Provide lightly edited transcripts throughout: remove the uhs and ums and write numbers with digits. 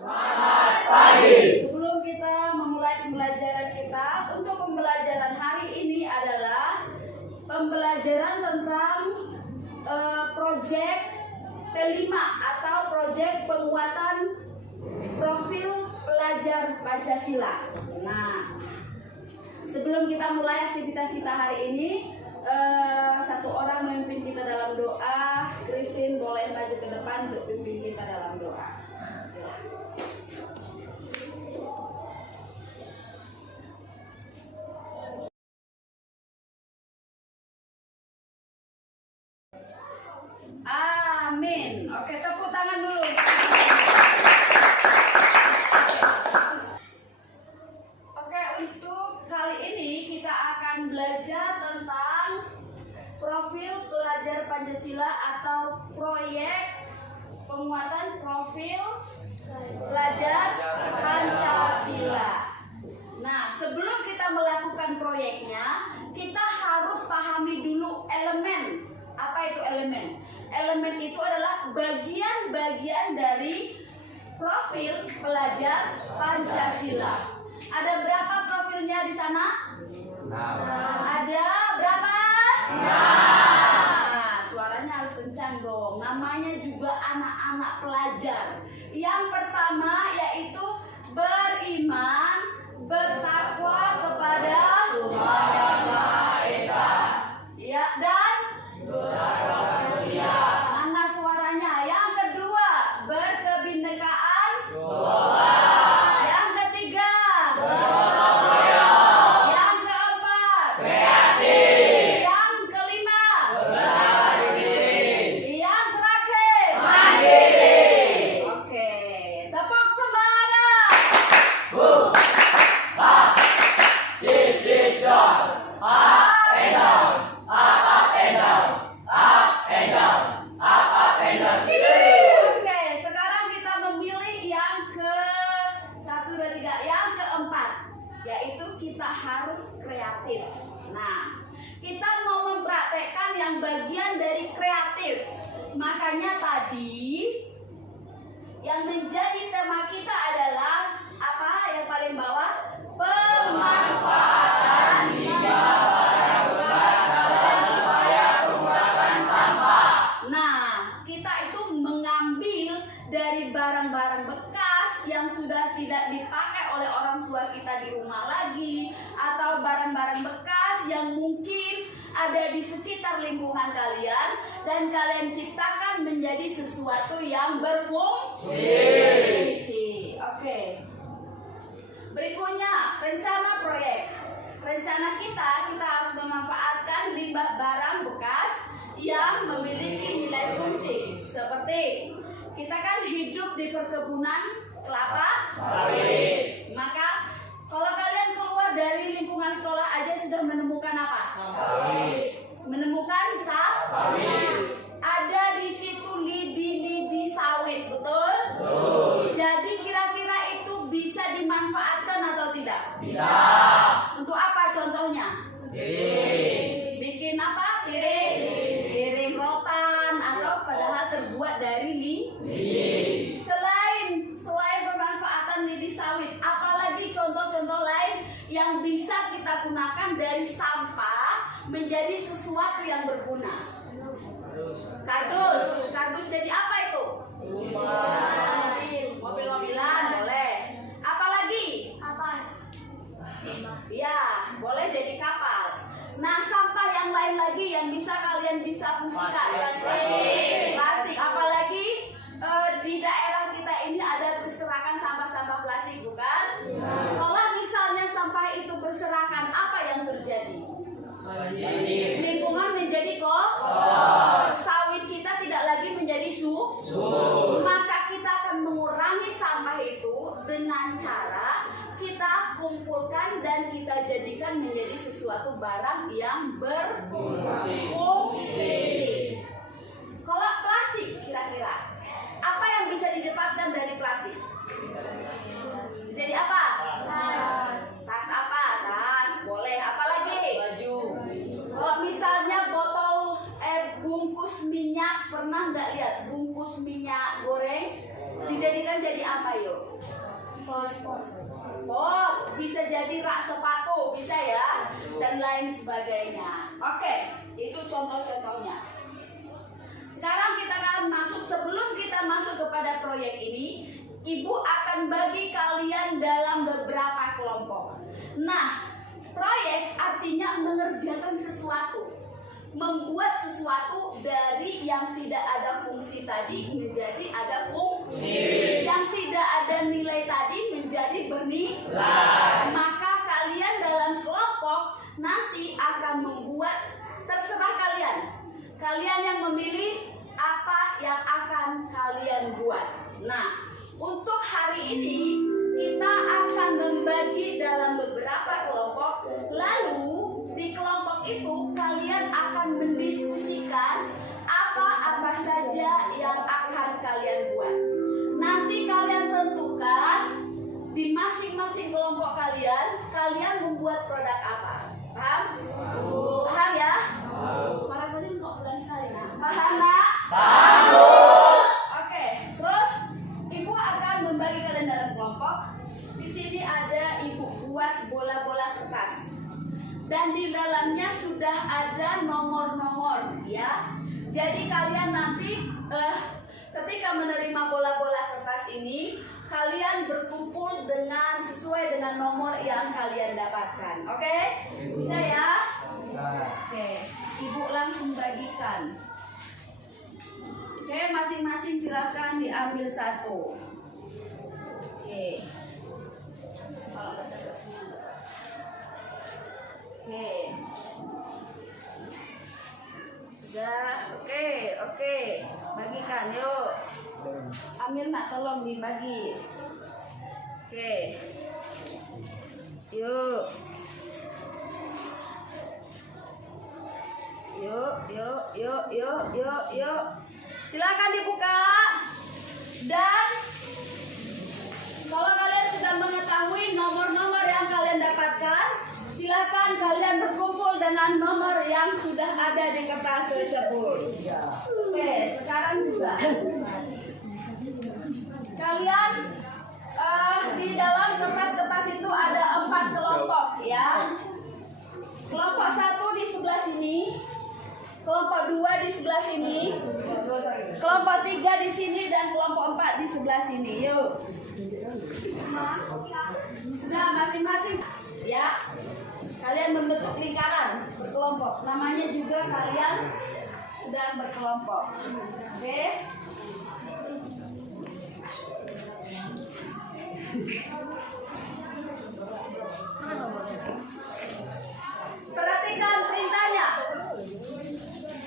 Selamat pagi. Sebelum kita memulai pembelajaran kita, untuk pembelajaran hari ini adalah pembelajaran tentang proyek P5 atau proyek penguatan profil pelajar Pancasila. Nah, sebelum kita mulai aktivitas kita hari ini, satu orang memimpin kita dalam doa. Christine boleh maju ke depan untuk pimpin kita dalam doa. Amin. Oke, tepuk tangan dulu. Oke, untuk kali ini kita akan belajar tentang profil pelajar Pancasila atau proyek penguatan profil pelajar Pancasila. Nah, sebelum kita melakukan proyeknya, kita harus pahami dulu elemen. Apa itu elemen? Elemen itu adalah bagian-bagian dari profil pelajar Pancasila. Ada berapa profilnya di sana? Ada berapa? Nah, suaranya harus kencang dong. Namanya juga anak-anak pelajar. Yang pertama yaitu beriman, bertakwa kepada Tuhan Yang Maha Esa. Ya, dan mana suaranya? Yang kedua, berkebinekaan. Yang ketiga, yang keempat, kreatif. Yang kelima, yang terakhir, mandiri. Oke, tepuk semangat. This is your up and down, up and down, up and down, up and down. Oke, sekarang kita memilih yang ke 1, 2, 3, yang keempat, yaitu kita harus kreatif. Nah, kita mau mempraktekkan yang bagian dari kreatif. Makanya tadi yang menjadi tema kita adalah apa? Yang paling bawah, pemanfaatan limbah barang bekas dalam upaya pengurangan sampah. Nah, kita itu mengambil dari barang-barang bekas yang sudah tidak dipakai oleh orang tua kita di rumah lagi, atau barang-barang bekas yang mungkin ada di sekitar lingkungan kalian, dan kalian ciptakan menjadi sesuatu yang berfungsi. Oke. Berikutnya, rencana proyek. Rencana kita harus memanfaatkan limbah barang bekas yang memiliki nilai fungsi. Seperti kita kan hidup di perkebunan kelapa sawit. Maka kalau kalian keluar dari lingkungan sekolah aja sudah menemukan apa? Sawit. Menemukan sawit. Ada di situ lidi-lidi sawit, betul? Betul. Jadi kira-kira itu bisa dimanfaatkan atau tidak? Bisa. Untuk apa contohnya? Piring. Bikin apa? Piring. Piring rotan atau padahal terbuat dari lidi. Selain pemanfaatan lidi sawit, apalagi contoh-contoh lain yang bisa kita gunakan dari sampah menjadi sesuatu yang berguna? Kardus jadi apa itu? Mobil-mobilan boleh. Apalagi? Kapal. Ya, boleh jadi kapal. Nah, sampah yang lain lagi yang kalian bisa fungsikan. Plastik. Apalagi di daerah kita ini ada berserakan sampah-sampah plastik, bukan? Kalau misalnya sampah itu berserakan, apa yang terjadi? Lingkungan menjadi kotor. Sawit kita tidak lagi menjadi maka kita akan mengurangi sampah itu dengan cara kita kumpulkan dan kita jadikan menjadi sesuatu barang yang berfungsi. Kalau plastik, kira-kira apa yang bisa didapatkan dari plastik? Jadi apa? Tas apa? Tas, boleh. Apalagi? Baju. Kalau misalnya bungkus minyak, pernah nggak lihat bungkus minyak goreng dijadikan jadi apa yuk? pot, bisa jadi rak sepatu, bisa ya, dan lain sebagainya. Oke, itu contoh-contohnya. Sekarang kita akan masuk, sebelum kita masuk kepada proyek ini, Ibu akan bagi kalian dalam beberapa kelompok. Nah, proyek artinya mengerjakan sesuatu, membuat sesuatu dari yang tidak ada fungsi tadi menjadi ada fungsi, yang tidak ada nilai tadi menjadi bernilai. Maka kalian dalam kelompok nanti akan membuat, terserah kalian. Kalian yang memilih apa yang akan kalian buat. Nah, untuk hari ini kita akan membagi dalam beberapa kelompok. Lalu di kelompok itu kalian akan mendiskusikan apa-apa saja yang akan kalian buat. Nanti kalian tentukan di masing-masing kelompok kalian membuat produk apa. Paham? Paham ya? Suara kalian kok pelan sekali. Nah, paham nak? Paham. Oke, terus Ibu akan membagi kalian dalam kelompok. Di sini ada Ibu buat bola-bola kertas. Dan di dalamnya sudah ada nomor-nomor ya. Jadi kalian nanti ketika menerima bola-bola kertas ini, kalian berkumpul dengan sesuai dengan nomor yang kalian dapatkan. Oke? Bisa ya? Oke, Ibu langsung bagikan. Oke, masing-masing silakan diambil satu. Oke. Oke. Sudah, oke. Bagikan, yuk. Ambil nak, tolong dibagi. Oke. Yuk. Yuk. Silakan dibuka. Dan kalau kalian sudah mengetahui nomor-nomor yang kalian dapatkan, silakan kalian berkumpul dengan nomor yang sudah ada di kertas tersebut. Oke, sekarang juga kalian di dalam kertas-kertas itu ada 4 kelompok ya. Kelompok 1 di sebelah sini, kelompok 2 di sebelah sini, kelompok 3 di sini, dan kelompok 4 di sebelah sini. Yuk. Sudah masing-masing ya. Kalian membentuk lingkaran berkelompok. Namanya juga kalian sedang berkelompok. Oke? Perhatikan perintahnya.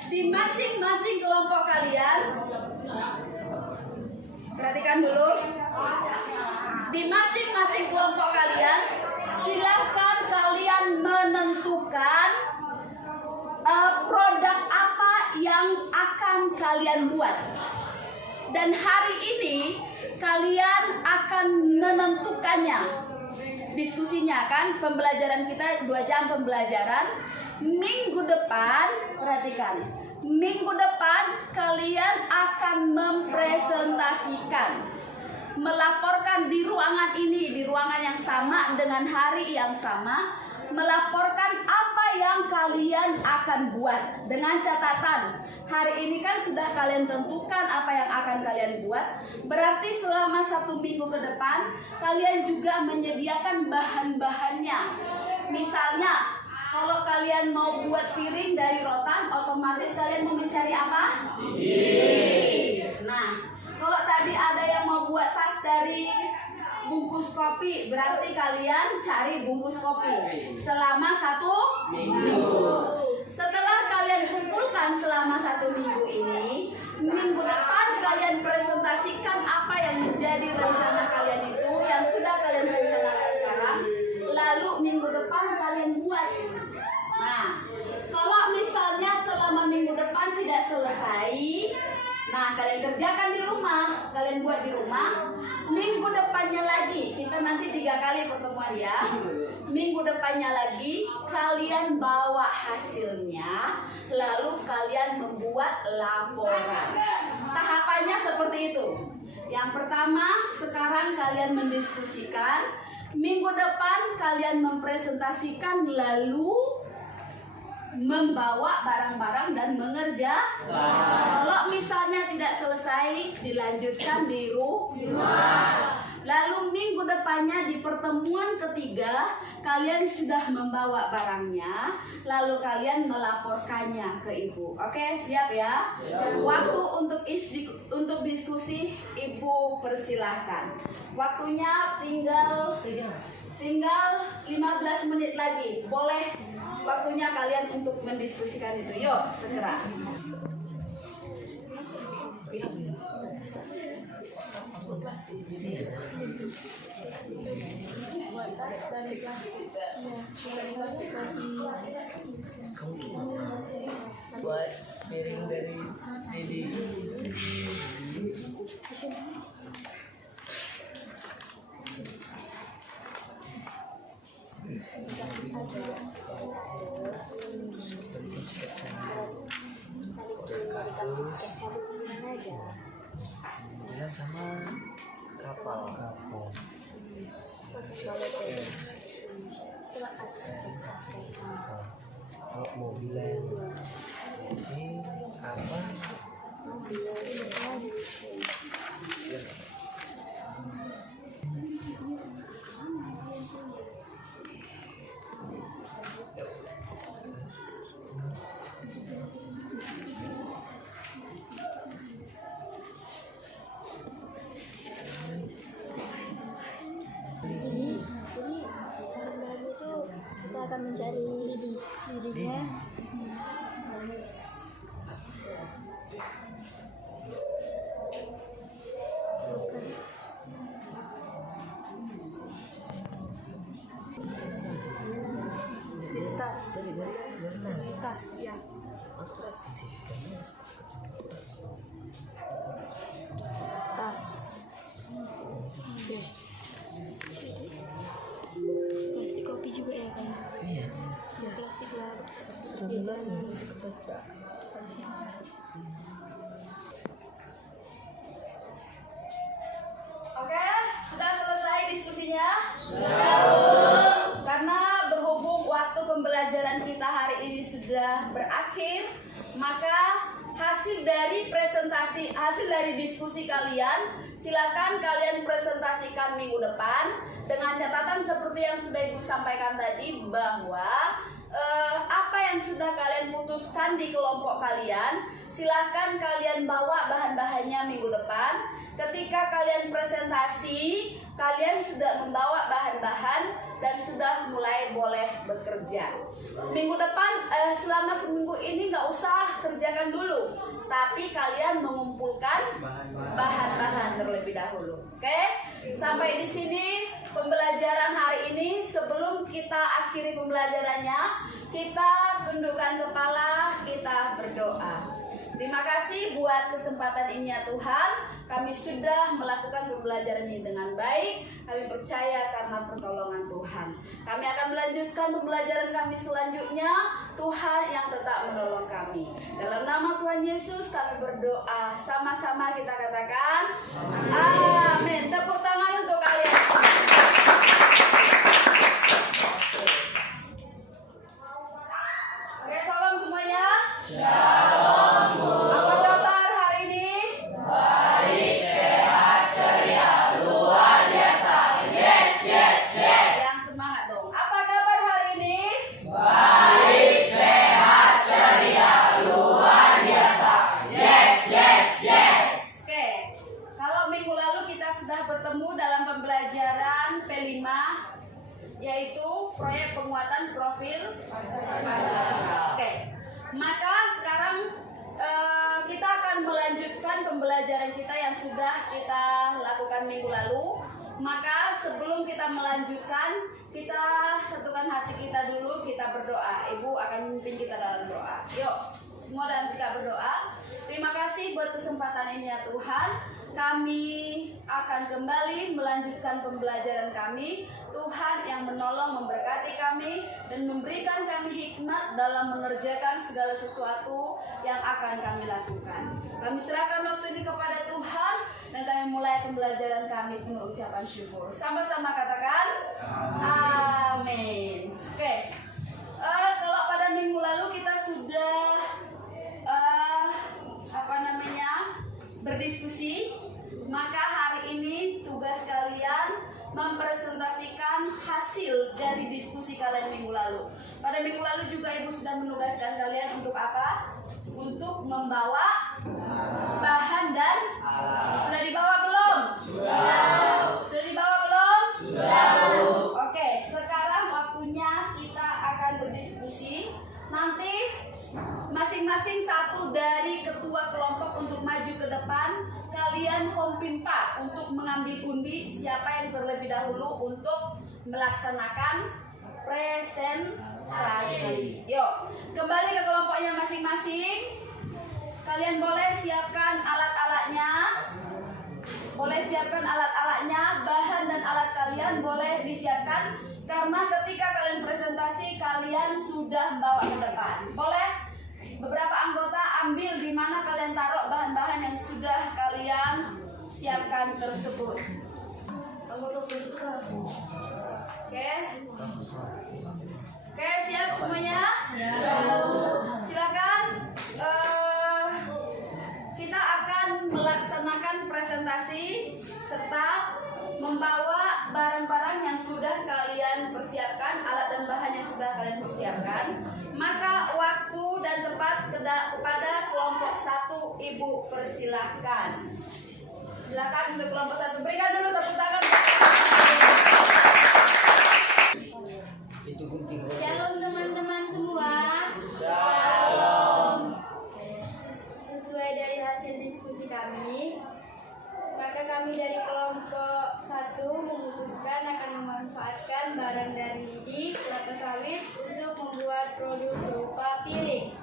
Di masing-masing kelompok kalian, perhatikan dulu. Di masing-masing kelompok kalian, silakan kalian menentukan produk apa yang akan kalian buat. Dan hari ini kalian akan menentukannya. Diskusinya kan, pembelajaran kita 2 jam pembelajaran. Minggu depan, perhatikan, minggu depan kalian akan mempresentasikan, melaporkan di ruangan ini, di ruangan yang sama dengan hari yang sama, melaporkan apa yang kalian akan buat. Dengan catatan, hari ini kan sudah kalian tentukan apa yang akan kalian buat. Berarti selama 1 minggu ke depan kalian juga menyediakan bahan-bahannya. Misalnya, kalau kalian mau buat piring dari rotan, otomatis kalian mau mencari apa? Nah, kalau tadi ada yang mau buat tas dari bungkus kopi, berarti kalian cari bungkus kopi selama 1 minggu. Setelah kalian kumpulkan selama 1 minggu ini, minggu depan kalian presentasikan apa yang menjadi rencana kalian itu, yang sudah kalian rencanakan sekarang. Lalu minggu depan kalian buat. Nah, kalau misalnya selama minggu depan tidak selesai, nah kalian kerjakan di rumah, kalian buat di rumah. Minggu depannya lagi, kita nanti 3 kali pertemuan ya. Minggu depannya lagi kalian bawa hasilnya, lalu kalian membuat laporan. Tahapannya seperti itu. Yang pertama, sekarang kalian mendiskusikan. Minggu depan kalian mempresentasikan, lalu membawa barang-barang dan mengerjakan. Kalau misalnya tidak selesai, dilanjutkan di rumah. Lalu minggu depannya di pertemuan ketiga, kalian sudah membawa barangnya, lalu kalian melaporkannya ke ibu. Oke, siap ya? Waktu untuk diskusi, ibu persilahkan. Waktunya tinggal 15 menit lagi. Boleh waktunya kalian untuk mendiskusikan itu. Yuk, segera. Buat piring dari Didi. Jalan sama kapal. Kalau mobilan ini apa? Kita akan mencari lidinya. Tas ya. Tas. Oke. Plastik kopi juga ya kan? Iya. Ya, plastik lah. Sudah Oke, sudah selesai diskusinya? Karena berhubung waktu pembelajaran kita hari ini sudah berakhir, maka hasil dari diskusi kalian, silakan kalian presentasikan minggu depan dengan catatan seperti yang sudah Ibu sampaikan tadi, bahwa apa yang sudah kalian putuskan di kelompok kalian, silakan kalian bawa bahan-bahannya minggu depan. Ketika kalian presentasi, kalian sudah membawa bahan-bahan dan sudah mulai boleh bekerja. Minggu depan, selama seminggu ini nggak usah kerjakan dulu, tapi kalian mengumpulkan bahan-bahan terlebih dahulu. Oke? Sampai di sini pembelajaran hari ini. Sebelum kita akhiri pembelajarannya, kita tundukkan kepala, kita berdoa. Terima kasih buat kesempatan ini ya Tuhan. Kami sudah melakukan pembelajaran ini dengan baik. Kami percaya karena pertolongan Tuhan. Kami akan melanjutkan pembelajaran kami selanjutnya. Tuhan yang tetap menolong kami. Dalam nama Tuhan Yesus kami berdoa. Sama-sama kita katakan amin. Tepuk tangan untuk kalian semua. Oke, salam semuanya. Apa kabar hari ini? Baik, sehat, ceria, luar biasa. Yes, yes, yes. Yang semangat dong. Apa kabar hari ini? Baik, sehat, ceria, luar biasa. Yes, yes, yes. Oke, kalau minggu lalu kita sudah bertemu dalam pembelajaran P5, yaitu proyek penguatan profil Pancasila. Oke, maka sekarang kita akan melanjutkan pembelajaran kita yang sudah kita lakukan minggu lalu. Maka sebelum kita melanjutkan, kita satukan hati kita dulu, kita berdoa. Ibu akan memimpin kita dalam doa. Yuk, semua dalam sikap berdoa. Terima kasih buat kesempatan ini ya Tuhan. Kami akan kembali melanjutkan pembelajaran kami. Tuhan yang menolong, memberkati kami, dan memberikan kami hikmat dalam mengerjakan segala sesuatu yang akan kami lakukan. Kami serahkan waktu ini kepada Tuhan. dan kami mulai pembelajaran kami penuh ucapan syukur. Sama-sama katakan amin. Oke. Kalau pada minggu lalu kita sudah berdiskusi, maka hari ini tugas kalian mempresentasikan hasil dari diskusi kalian minggu lalu. Pada minggu lalu juga Ibu sudah menugaskan kalian untuk apa? Untuk membawa bahan dan sudah dibawa belum? Sudah dibawa belum? Oke, sekarang waktunya kita akan berdiskusi. Nanti masing-masing satu dari ketua kelompok untuk maju ke depan. Kalian kompimpa untuk mengambil undi siapa yang terlebih dahulu untuk melaksanakan presentasi. Yuk, kembali ke kelompoknya masing-masing. Kalian boleh siapkan alat-alatnya. Bahan dan alat kalian boleh disiapkan. Karena ketika kalian presentasi, kalian sudah bawa ke depan. Boleh? Beberapa anggota ambil di mana kalian taruh bahan-bahan yang sudah kalian siapkan tersebut. Oke, siap semuanya? Silakan. Kita akan melaksanakan presentasi serta membawa barang-barang yang sudah kalian persiapkan, alat dan bahan yang sudah kalian persiapkan. Maka waktu dan tempat kepada kelompok 1 Ibu persilahkan. Silakan untuk kelompok 1. Berikan dulu tepuk tangan. Shalom teman-teman semua. Sesuai dari hasil diskusi kami, maka kami dari kelompok 1 memutuskan akan memanfaatkan barang dari lidi kelapa sawit untuk membuat produk berupa piring.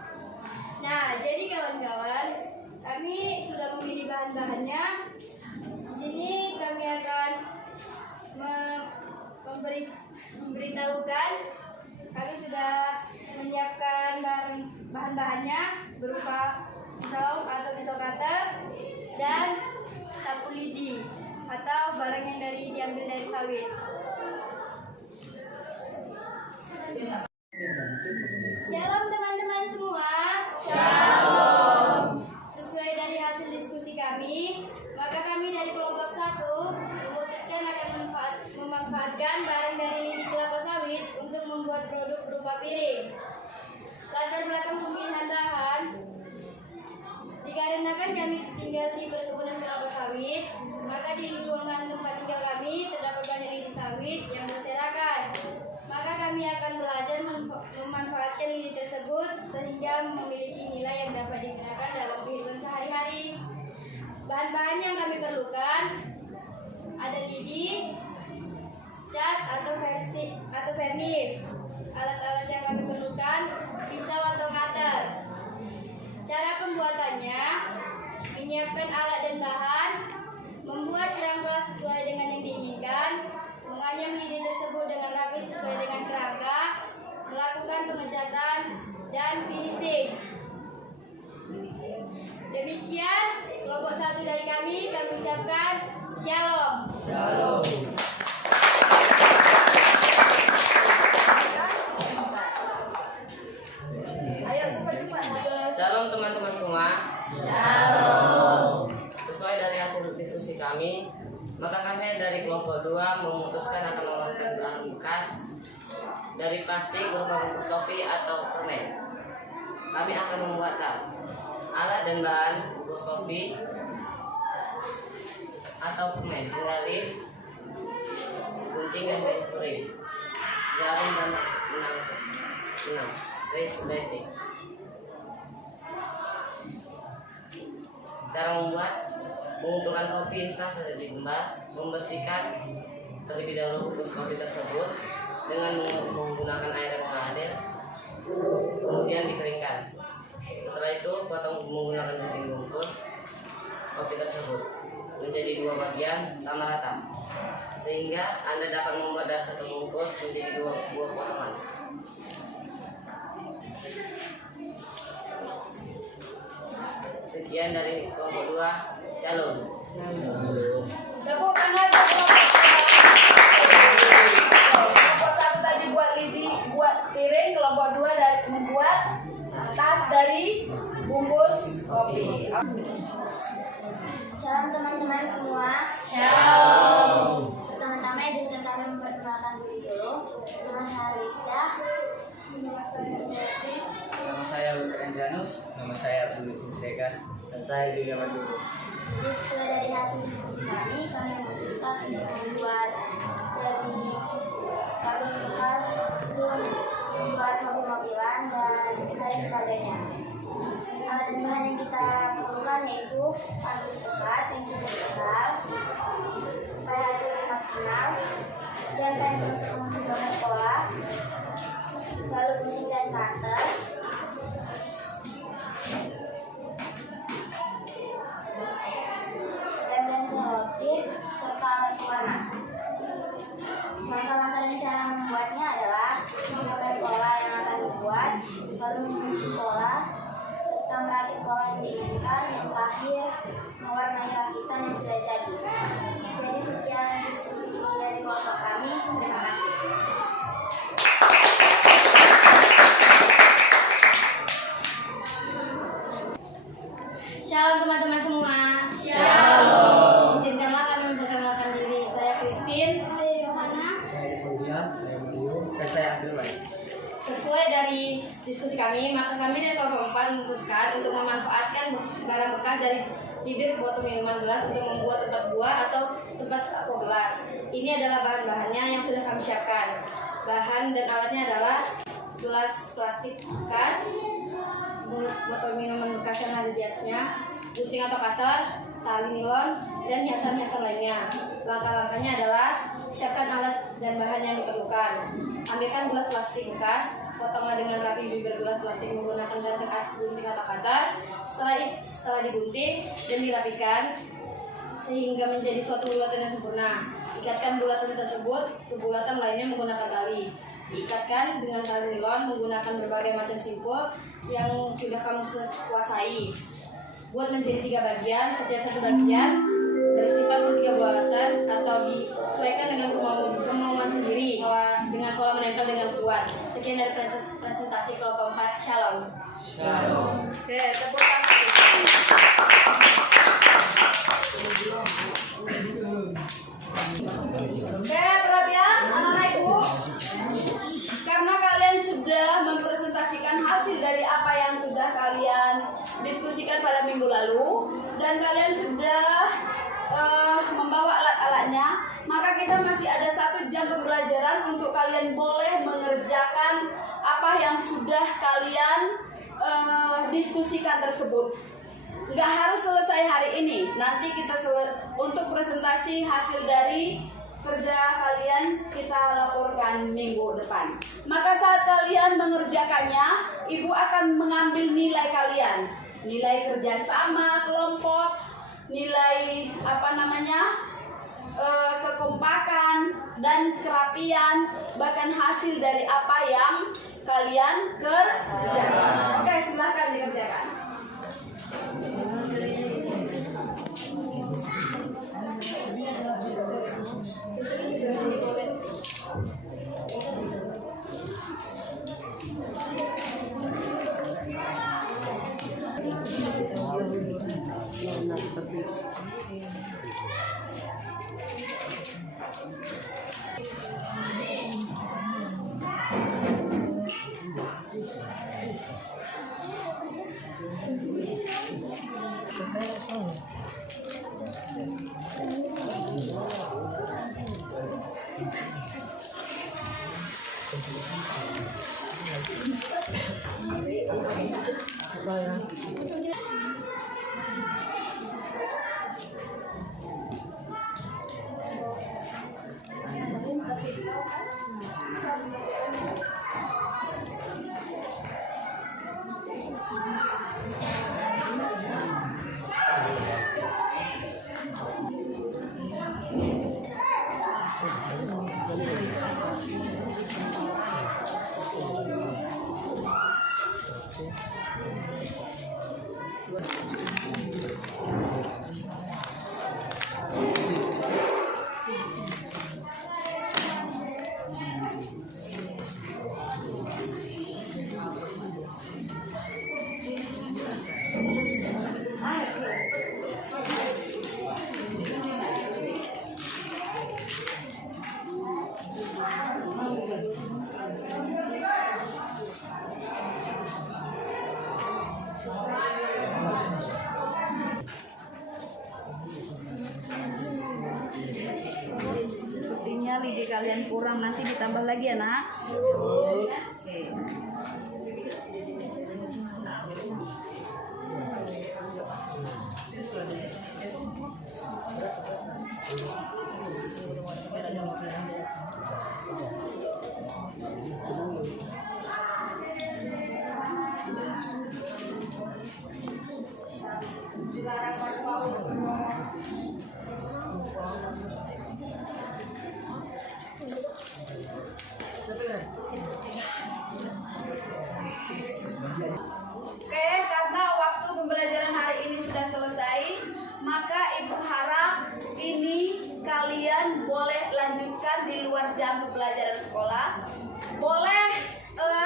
Nah, jadi kawan-kawan, kami sudah memilih bahan-bahannya. Di sini kami akan memberitahukan kami sudah menyiapkan bahan-bahannya berupa pisau atau pisau cutter dan sapu lidi atau barang yang diambil dari sawit. Shalom teman-teman semua. Shalom. Sesuai dari hasil diskusi kami, maka kami dari kelompok 1 memutuskan akan memanfaatkan barang dari kelapa sawit untuk membuat produk berupa piring. Latar belakang pemilihan bahan dikarenakan kami tinggal di perkebunan kelapa sawit, maka di lingkungan tempat tinggal kami terdapat banyak lidi sawit yang berserakan. Maka kami akan belajar memanfaatkan lidi tersebut sehingga memiliki nilai yang dapat digunakan dalam kehidupan sehari-hari. Bahan-bahan yang kami perlukan ada lidi, cat atau vernis. Alat-alat yang kami perlukan pisau atau cutter. Cara pembuatannya, menyiapkan alat dan bahan, membuat kerangka sesuai dengan yang diinginkan, menganyam lidi tersebut dengan rapi sesuai dengan kerangka, melakukan pengecatan dan finishing. Demikian kelompok 1 dari kami ucapkan shalom. Shalom. Shalom teman-teman semua. Shalom. Sesuai dari hasil diskusi kami, maka kami dari kelompok 2 memutuskan akan memakai bahan bekas dari plastik berupa bungkus kopi atau permen. Kami akan membuat tas. Alat dan bahan bungkus kopi atau permen, penggaris, gunting dan kain kuring, jarum dan benang, resleting. Cara membuat: mengumpulkan kopi instan setelah digembal, membersihkan terlebih dahulu bungkus kopi tersebut dengan menggunakan air yang mengalir, kemudian dikeringkan. Setelah itu potong menggunakan gunting bungkus kopi tersebut menjadi 2 bagian sama rata, sehingga Anda dapat membuat dari 1 bungkus menjadi 2 buah potongan. Sekian dari kelompok 2. Shalom. Tepuk tangan buat kelompok 1 tadi buat lidi, buat piring, kelompok 2 dari membuat tas dari bungkus kopi. Shalom teman-teman semua. Shalom. Pertama-tama izinkan kami memperkenalkan diri dulu. Nama saya Rizka. Nama saya Berarti. Nama saya Endranus, nama saya Abdul Sinseka, dan saya juga Maduro. Jadi sesuai dari hasil diskusi kami memutuskan untuk membuat dari kardus bekas itu membuat mobil-mobilan dan lain sebagainya. Alat dan bahan yang kita perlukan yaitu kardus bekas yang cukup tebal supaya hasilnya maksimal, dan pensel untuk menggambar pola, lalu gunting dan cutter, lem dan selotip, serta alat pewarna. Langkah-langkah dan cara membuatnya adalah menggambar pola yang akan dibuat, lalu menggunting pola, serta merakit pola yang diinginkan, yang terakhir mewarnai rakitan yang sudah jadi. Jadi sekian diskusi dari kelompok kami. Terima kasih. Shalom teman-teman semua. Shalom. Izinkanlah kami memperkenalkan diri. Saya Christine. Saya Yohana. Saya Sylvia, saya Mario, dan saya Abdul Malik. Sesuai dari diskusi kami, maka kami dari kelompok 4 memutuskan untuk memanfaatkan barang bekas dari bibir botol minuman gelas untuk membuat tempat buah atau tempat aqua gelas. Ini adalah bahan-bahannya yang sudah kami siapkan. Bahan dan alatnya adalah gelas plastik bekas, botol minuman bekas yang ada di atasnya, gunting atau cutter, tali nilon, dan hiasan-hiasan lainnya. Langkah-langkahnya adalah siapkan alat dan bahan yang diperlukan. Ambilkan gelas plastik bekas, potonglah dengan rapi bibir gelas plastik menggunakan gunting atau cutter. Setelah digunting dan dirapikan sehingga menjadi suatu bulatan yang sempurna. Ikatkan bulatan tersebut ke bulatan lainnya menggunakan tali. Diikatkan dengan tali nilon menggunakan berbagai macam simpul yang sudah kamu kuasai. Buat menjadi 3 bagian, setiap satu bagian bersifat 3 bulatan atau disesuaikan dengan kemauan sendiri dengan pola menempel dengan kuat. Sekian dari presentasi kelompok 4. Shalom. Oke, tepuk tangan. Oke, perhatian anak-anak ibu. Karena kalian sudah mempresentasikan hasil dari apa yang sudah kalian diskusikan pada minggu lalu, dan kalian sudah membawa alat-alatnya, maka kita masih ada 1 jam pembelajaran untuk kalian boleh mengerjakan apa yang sudah kalian diskusikan tersebut. Nggak harus selesai hari ini. Nanti kita untuk presentasi hasil dari kerja kalian kita laporkan minggu depan. Maka saat kalian mengerjakannya, ibu akan mengambil nilai kalian, nilai kerjasama kelompok, nilai kekompakan dan kerapian, bahkan hasil dari apa yang kalian kerjakan. Oke, silakan dikerjakan. lidi kalian kurang nanti ditambah lagi ya nak. Oke. Oke, karena waktu pembelajaran hari ini sudah selesai, maka Ibu harap ini kalian boleh lanjutkan di luar jam pembelajaran sekolah. Boleh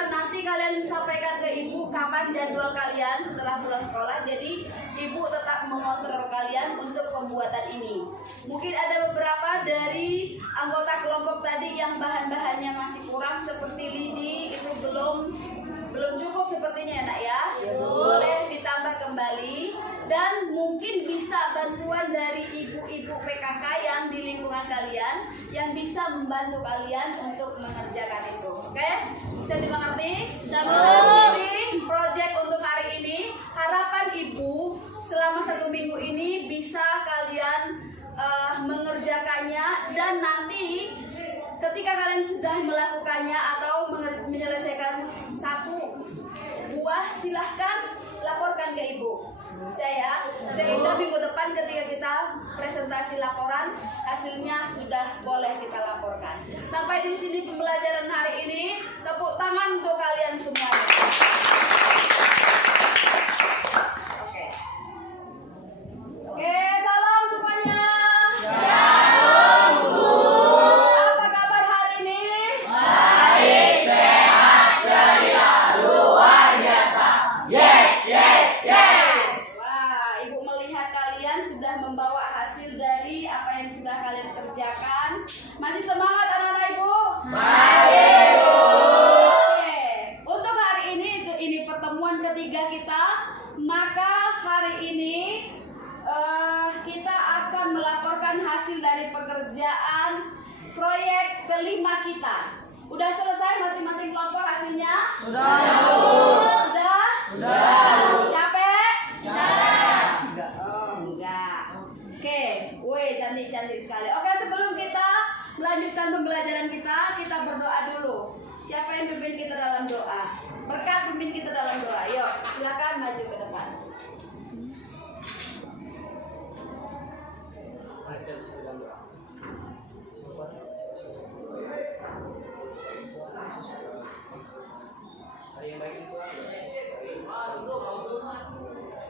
nanti kalian sampaikan ke Ibu kapan jadwal kalian setelah pulang sekolah. Jadi Ibu tetap mengontrol kalian untuk pembuatan ini. Mungkin ada beberapa dari anggota kelompok tadi yang bahan-bahannya masih kurang, seperti lidi itu belum cukup sepertinya ya nak ya. Boleh ditambah kembali, dan mungkin bisa bantuan dari ibu-ibu PKK yang di lingkungan kalian yang bisa membantu kalian untuk mengerjakan itu. Oke? Bisa dimengerti? Jadi project untuk hari ini, harapan ibu selama 1 minggu ini bisa kalian mengerjakannya, dan nanti ketika kalian sudah melakukannya atau menyelesaikan 1 buah, silahkan laporkan ke ibu saya, sehingga minggu depan ketika kita presentasi laporan hasilnya sudah boleh kita laporkan. Sampai di sini pembelajaran hari ini. Tepuk tangan untuk kalian semuanya. Oke, salam semuanya. Apa kabar hari ini? Baik, sehat, ceria, luar biasa. Yes, yes, yes. Wah, Ibu melihat kalian sudah membawa hasil dari apa yang sudah kalian kerjakan. Masih semangat anak-anak Ibu? Masih, Bu. Oke, untuk hari ini pertemuan ketiga kita. Maka hari ini kita akan melaporkan hasil dari pekerjaan proyek kelima kita. Udah selesai masing-masing kelompok hasilnya? Sudah, Bu. Sudah? Sudah. Capek? Capek. Oh, enggak. Oke, wih, cantik-cantik sekali. Oke, sebelum kita melanjutkan pembelajaran kita berdoa dulu. Siapa yang pimpin kita dalam doa? Berkat pimpin kita dalam doa. Yuk, silakan maju ke depan. Hari yang baik itu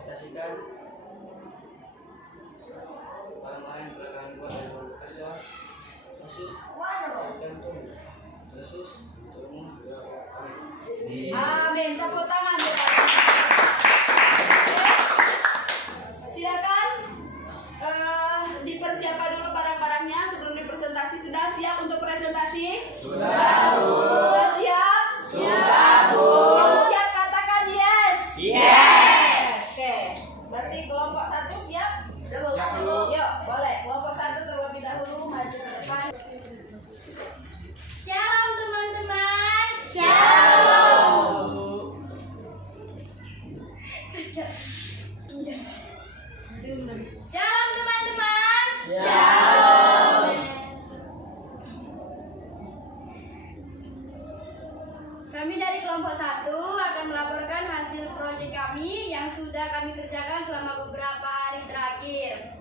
kasihkan barang-barang yang telah kami buat dari bekas Tuhan, khusus jantung, Yesus, turun, amin. Amin. Tepuk tangan. Silakan dipersiapkan dulu barang-barangnya sebelum dipresentasi. Sudah siap untuk presentasi? Sudah, Bu. Sudah siap? Sudah, Bu. Yang siap katakan yes. Yes. Oke. Berarti kelompok 1 siap? Siap, Bu. Yuk, boleh. Kelompok 1 terlebih dahulu maju ke depan. Shalom teman-teman. Shalom teman-teman. Kami dari kelompok 1 akan melaporkan hasil proyek kami yang sudah kami kerjakan selama beberapa hari terakhir.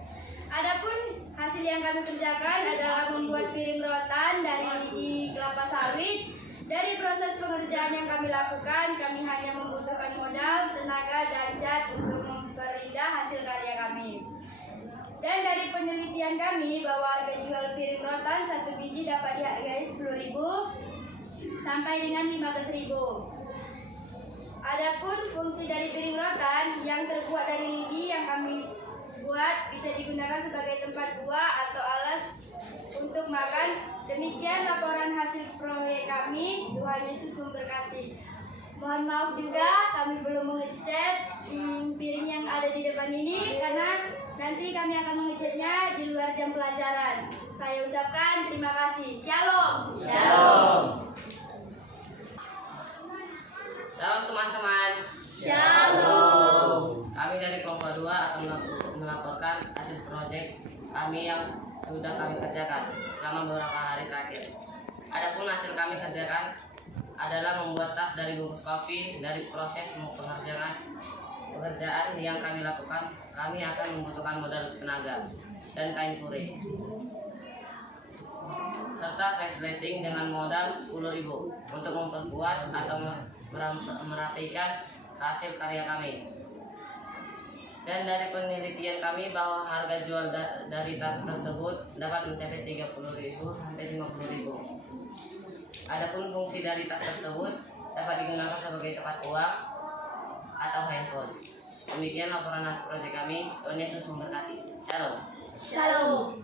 Adapun hasil yang kami kerjakan adalah membuat piring rotan dari lidi kelapa sawit. Dari proses pengerjaan yang kami lakukan, kami hanya membutuhkan modal, tenaga, dan cat untuk memperindah hasil karya kami. Dan dari penelitian kami bahwa harga jual piring rotan 1 biji dapat dihargai 10.000 sampai dengan 15.000. Adapun fungsi dari piring rotan yang terbuat dari lidi yang kami buat bisa digunakan sebagai tempat buah atau alas untuk makan. Demikian laporan hasil proyek kami. Tuhan Yesus memberkati. Mohon maaf juga kami belum mengecat piring yang ada di depan ini karena Nanti kami akan mengeceknya di luar jam pelajaran. Saya ucapkan terima kasih. Shalom. Salam teman-teman. Shalom. Kami dari kelompok 2 akan melaporkan hasil proyek kami yang sudah kami kerjakan selama beberapa hari terakhir. Adapun hasil kami kerjakan adalah membuat tas dari bungkus kopi. Dari proses pekerjaan yang kami lakukan, kami akan membutuhkan modal tenaga dan kain pure, serta translating dengan modal 10.000 untuk memperkuat atau merapikan hasil karya kami. Dan dari penelitian kami bahwa harga jual dari tas tersebut dapat mencapai 30.000 sampai 50.000. Adapun fungsi dari tas tersebut dapat digunakan sebagai tempat uang atau handphone. Demikian laporan hasil proyek kami. Tuhan Yesus memberkati. Shalom. Shalom.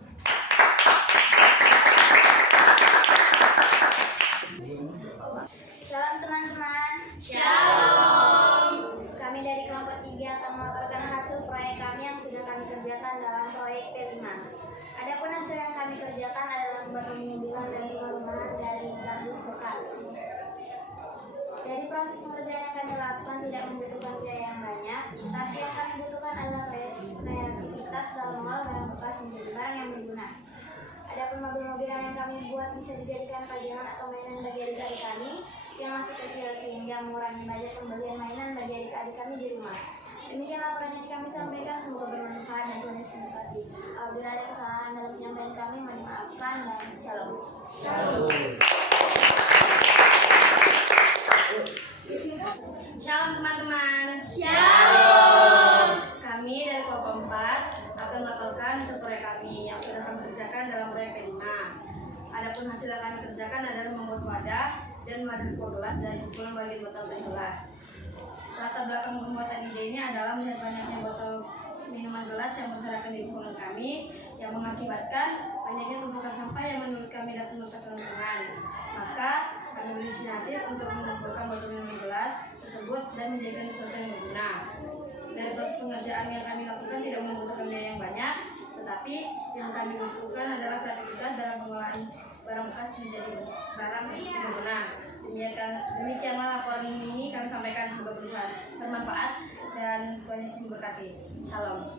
Shalom teman-teman. Shalom. Kami dari kelompok 3 akan melaporkan hasil proyek kami yang sudah kami kerjakan dalam proyek P5. Adapun hasil yang kami kerjakan adalah membuat mobil-mobilan dan rumah-rumahan dari kardus bekas. Dari proses pengerjaan yang kami lakukan tidak membutuhkan biaya yang banyak, tapi yang kami butuhkan adalah kreativitas dalam mengolah barang bekas menjadi barang yang berguna. Adapun mobil-mobilan yang kami buat bisa dijadikan pajangan atau mainan bagi adik-adik kami yang masih kecil sehingga mengurangi budget pembelian mainan bagi adik-adik kami di rumah. Demikian laporan yang kami sampaikan, semoga bermanfaat dan Tuhan Yesus memberkati. Apabila ada kesalahan dalam penyampaian kami, mohon dimaafkan dan shalom. Shalom teman-teman. Shalom. Kami dari kelompok 4 akan melaporkan hasil proyek kami yang sudah kami kerjakan dalam proyek P5. Adapun hasil yang kami kerjakan adalah membuat wadah dan madu gelas dari kumpulan bagian botol teh gelas. Latar belakang pembuatan ide ini adalah melihat banyaknya botol minuman gelas yang berserakan di kumpulan kami yang mengakibatkan banyaknya tumpukan sampah yang menurut kami dapat merusak lingkungan. Maka kami berinisiatif untuk mengumpulkan botol minuman gelas tersebut dan menjadikan sesuatu yang berguna. Dari proses pengerjaan yang kami lakukan tidak membutuhkan biaya yang banyak, tetapi yang kami butuhkan adalah kreativitas dalam pengolahan barang bekas menjadi barang yang berguna. Demikianlah laporan ini kami sampaikan, semoga bermanfaat dan Tuhan Yesus memberkati. Shalom.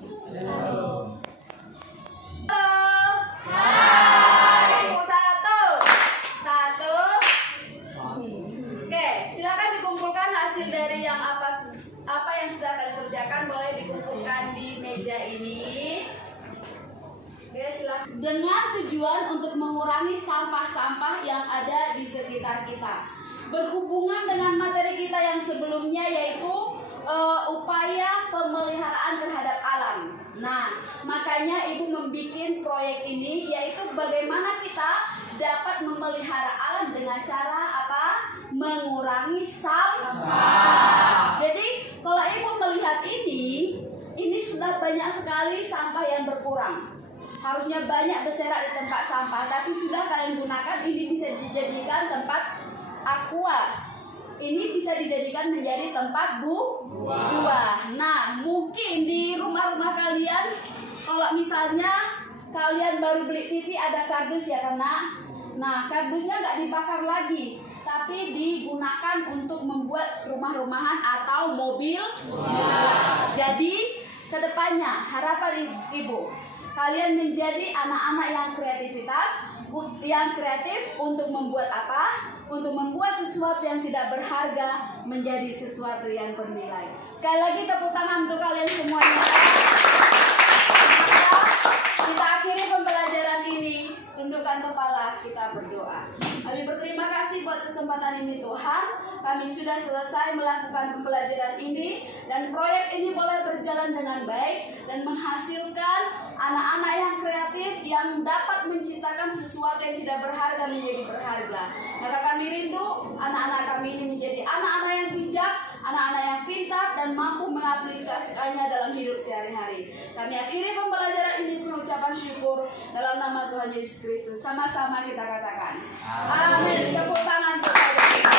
Hai. Satu. Oke, silakan dikumpulkan hasil dari yang apa yang sudah kalian kerjakan, boleh dikumpulkan di meja ini. Oke, silakan. Dengan tujuan untuk mengurangi sampah-sampah yang ada di sekitar kita. Berhubungan dengan materi kita yang sebelumnya, yaitu upaya pemeliharaan terhadap alam. Nah, makanya Ibu membuat proyek ini, yaitu bagaimana kita dapat memelihara alam dengan cara apa? Mengurangi sampah. Jadi, kalau Ibu melihat ini sudah banyak sekali sampah yang berkurang. Harusnya banyak berserak di tempat sampah, tapi sudah kalian gunakan, ini bisa dijadikan tempat aqua. Ini bisa dijadikan menjadi tempat buah. Nah, mungkin di rumah-rumah kalian, kalau misalnya kalian baru beli TV, ada kardus ya kan, Nak? Nah, kardusnya nggak dibakar lagi, tapi digunakan untuk membuat rumah-rumahan atau mobil. Jadi, kedepannya harapan Ibu, kalian menjadi anak-anak yang kreatif untuk membuat apa? Untuk membuat sesuatu yang tidak berharga menjadi sesuatu yang bernilai. Sekali lagi tepuk tangan untuk kalian semuanya. Kita akhiri pembelajaran ini. Tundukkan kepala, kita berdoa. Kami berterima kasih buat kesempatan ini Tuhan. Kami sudah selesai melakukan pembelajaran ini, dan proyek ini boleh berjalan dengan baik dan menghasilkan anak-anak yang kreatif yang dapat menciptakan sesuatu yang tidak berharga menjadi berharga. Maka kami rindu anak-anak kami ini menjadi anak-anak yang bijak, anak-anak yang pintar dan mampu mengaplikasikannya dalam hidup sehari-hari. Kami akhiri pembelajaran ini penuh ucapan syukur dalam nama Tuhan Yesus Kristus. Sama-sama kita katakan amin. Tepuk tangan untuk kita.